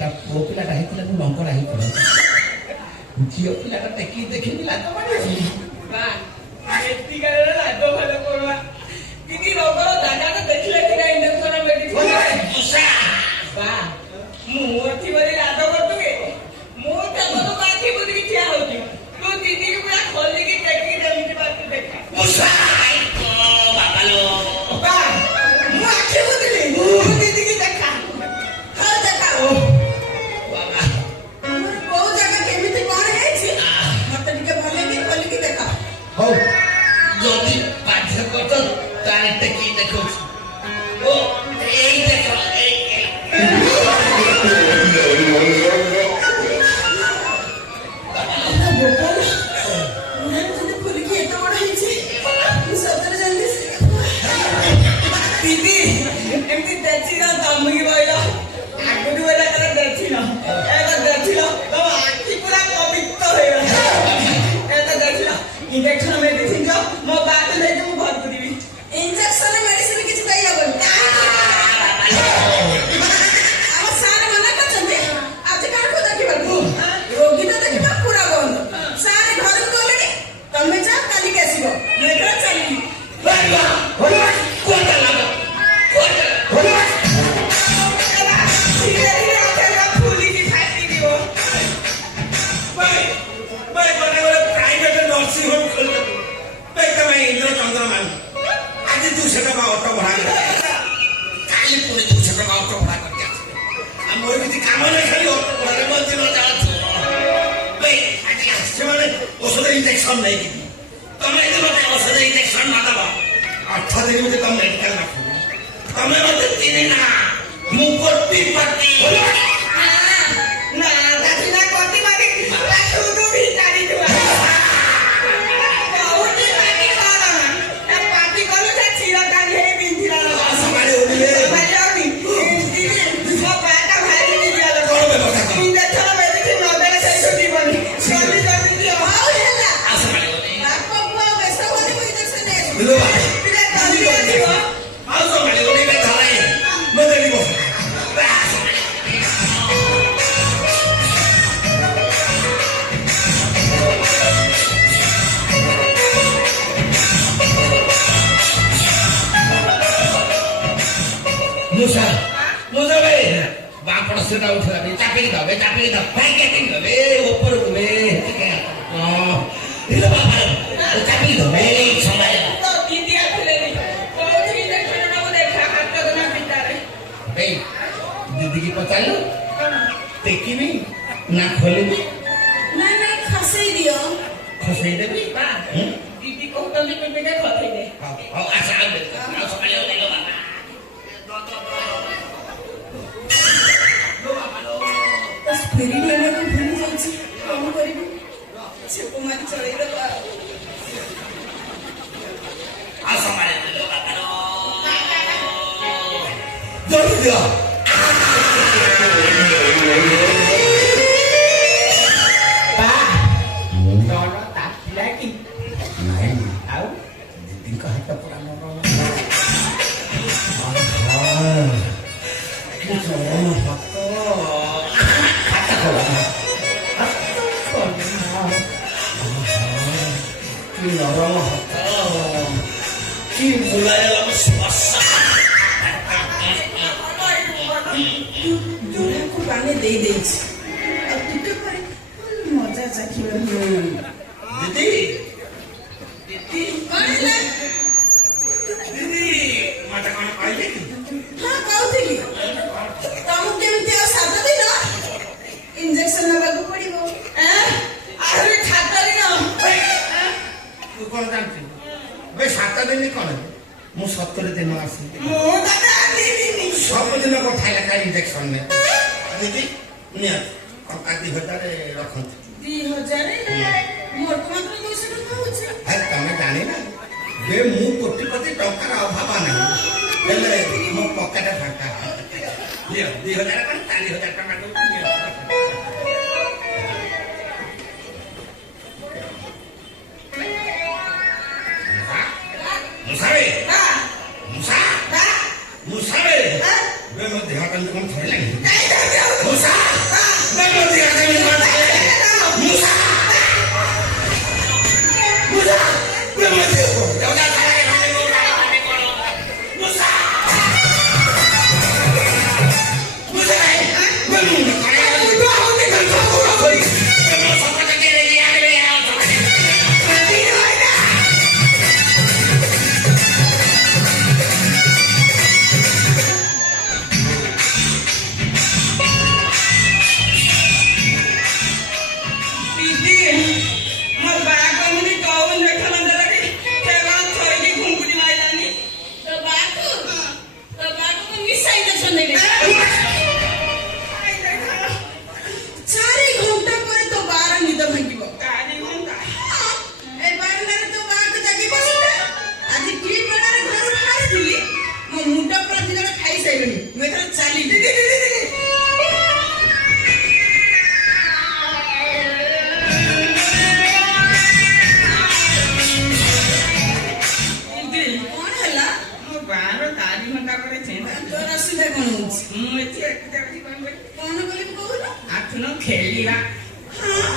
ଏଟା ପୁଅ ପିଲାଟା ହେଇଥିଲେ ମୁଁ ଲଙ୍କରା ହେଇଥିଲା ଝିଅ ପିଲାଟା ଟେକି ଦେଖିନି ଲାଗ ମାରିଛି ଲାଗ ଭଲ କରୁଆ ଦିଦି ରୋଗର ଜାଗାଟା ଦେଖିଲେ କି ନାହିଁ ଇଞ୍ଜେକ୍ସନ ମେଡିସିନ ବା ମୁଁ ଏଠି ବଳି ଲାଗ କରୁଥିବେ ମୁଁ ତାକୁ ବାକି ବୁଲିକି ଠିଆ ହଉଛି ତୁ ଦିଦିକି ପୁରା ଖୋଲିକି ଟେକିକି ଯେମିତି ବାକି ଦେଖା ମୂଷା ବାବାଲୋ ବା ମୁଁ ଆଖି ବୁଝିଲି ମୁଁ ଦିଦିକି ଦେଖା ହଁ ଦେଖା ବାବା କୋଉ ଜାଗା କେମିତି କଣ ହେଇଛି ମତେ ଟିକେ ଭଲକି ଖୋଲିକି ଦେଖା ହଉ ଯଦି ବାଧ୍ୟ କରୁଛ ତାହେଲେ ଟେକି ଦେଖଉଛି ଓ ଏଇ ଦେଖ ଦିଦି ଏମିତି ଦେଖିଲ ତମକୁ କହିଲ ଆଗରୁ ବେলা କଲେ ଦେଖିଲ ଏବେ ଦେଖିଲ ତମ ଆଖି ପୁରା ପବିତ୍ର ହେଇଗଲା ଏବେ ଦେଖିଲ ଇଞ୍ଜେକ୍ସନ ମେଡିସିନ ଯ ମୋ ବାଟ ନେଇକି ମୁଁ ଘରକୁ ଯିବି ଇଞ୍ଜେକ୍ସନ ମେଡିସିନ କିଛି ଦେଇହବନି ଆମ ସାର୍ ମନା କରିଛନ୍ତି ଆଜି କାହାକୁ ଦେଖିବାକୁ ରୋଗୀ ତ ଦେଖିବା ପୁରା ବନ୍ଦ ସାର୍ ଘରକୁ ଗଲେଣି ତମେ ଯା କାଲିକି ଆସିବ ମୁଁ ଏଥର ଚାଲିବି इंजेक्शन नहीं तमें औषध इंजेक्शन ना दबा 8 दिन में तुम मेडिकल ना तमें मत तीन ना मुकोटी पट्टी ना दादिना कोटी मारी तू तो भी तारी दुआ बहुत पार्टी करो ए पार्टी करो से छीरा कान हे बिंधिरा समारे ओले भाई आउनी दीदी मो पाटा भाई नि दिया कौन व्यवस्था कर इंजेक्शन मेडिसिन न देले से छुट्टी बनी जल्दी जल्दी दियो हाउ हेला समारे ओले आपको को बेसा होने को इंजेक्शन दे लो फिर जल्दी दियो आओ समारे ओले में थारे मैं देली बो मुसा मुसा बे बापड़ सेटा उठा बे चापी दो भाई के दिन बे ऊपर को बे हां इले बाबा चापी दो बे समय तो दीदी आखले कोठी इंजेक्शन ना को देखा हाथ तो ना बिचारे बे दीदी की पता लो टेकी भी ना खोले भी ना ना खसई दियो खसई दे भी बा दीदी को तो लिपे पे खसई दे हां अच्छा आ समय ले लो बाबा फेरी लेने को भूल जाଉଛି कौन करिबो छेपो मारी चढ़ेई दबा आ समय ले लो बाबा जल्दी दियो बा दोनों ताकिला की नहीं आओ दीदी का हाथ पूरा मोरो पानी दे दे अब टिके पर मजा चाहिए दीदी दीदी कौन दीदी मत कौन पाइले हां कहउथिली तमु केमती आ सात दिन इंजेक्शन नबाको पड़िबो आरे खातरी न तू कौन जानती बे 7 दिन कौन मु 70 दिन आसी मो दादा दीदी सब दिन को खाइला का इंजेक्शन ने दीदी नियत कंका 2000 रखंत 2000 मोर तो मात्र 200 टका होछ है तमे जानी ना बे मु कोटिपति टंकार अभाव नहीं हेले मो पकेट फाका लियो 2000 कौन 40,000 टका दो मुसावे मुसा मुसावे वे मो देह कंद कम थोड़ी लगी मुसा ଖେଳିବା। ହଁ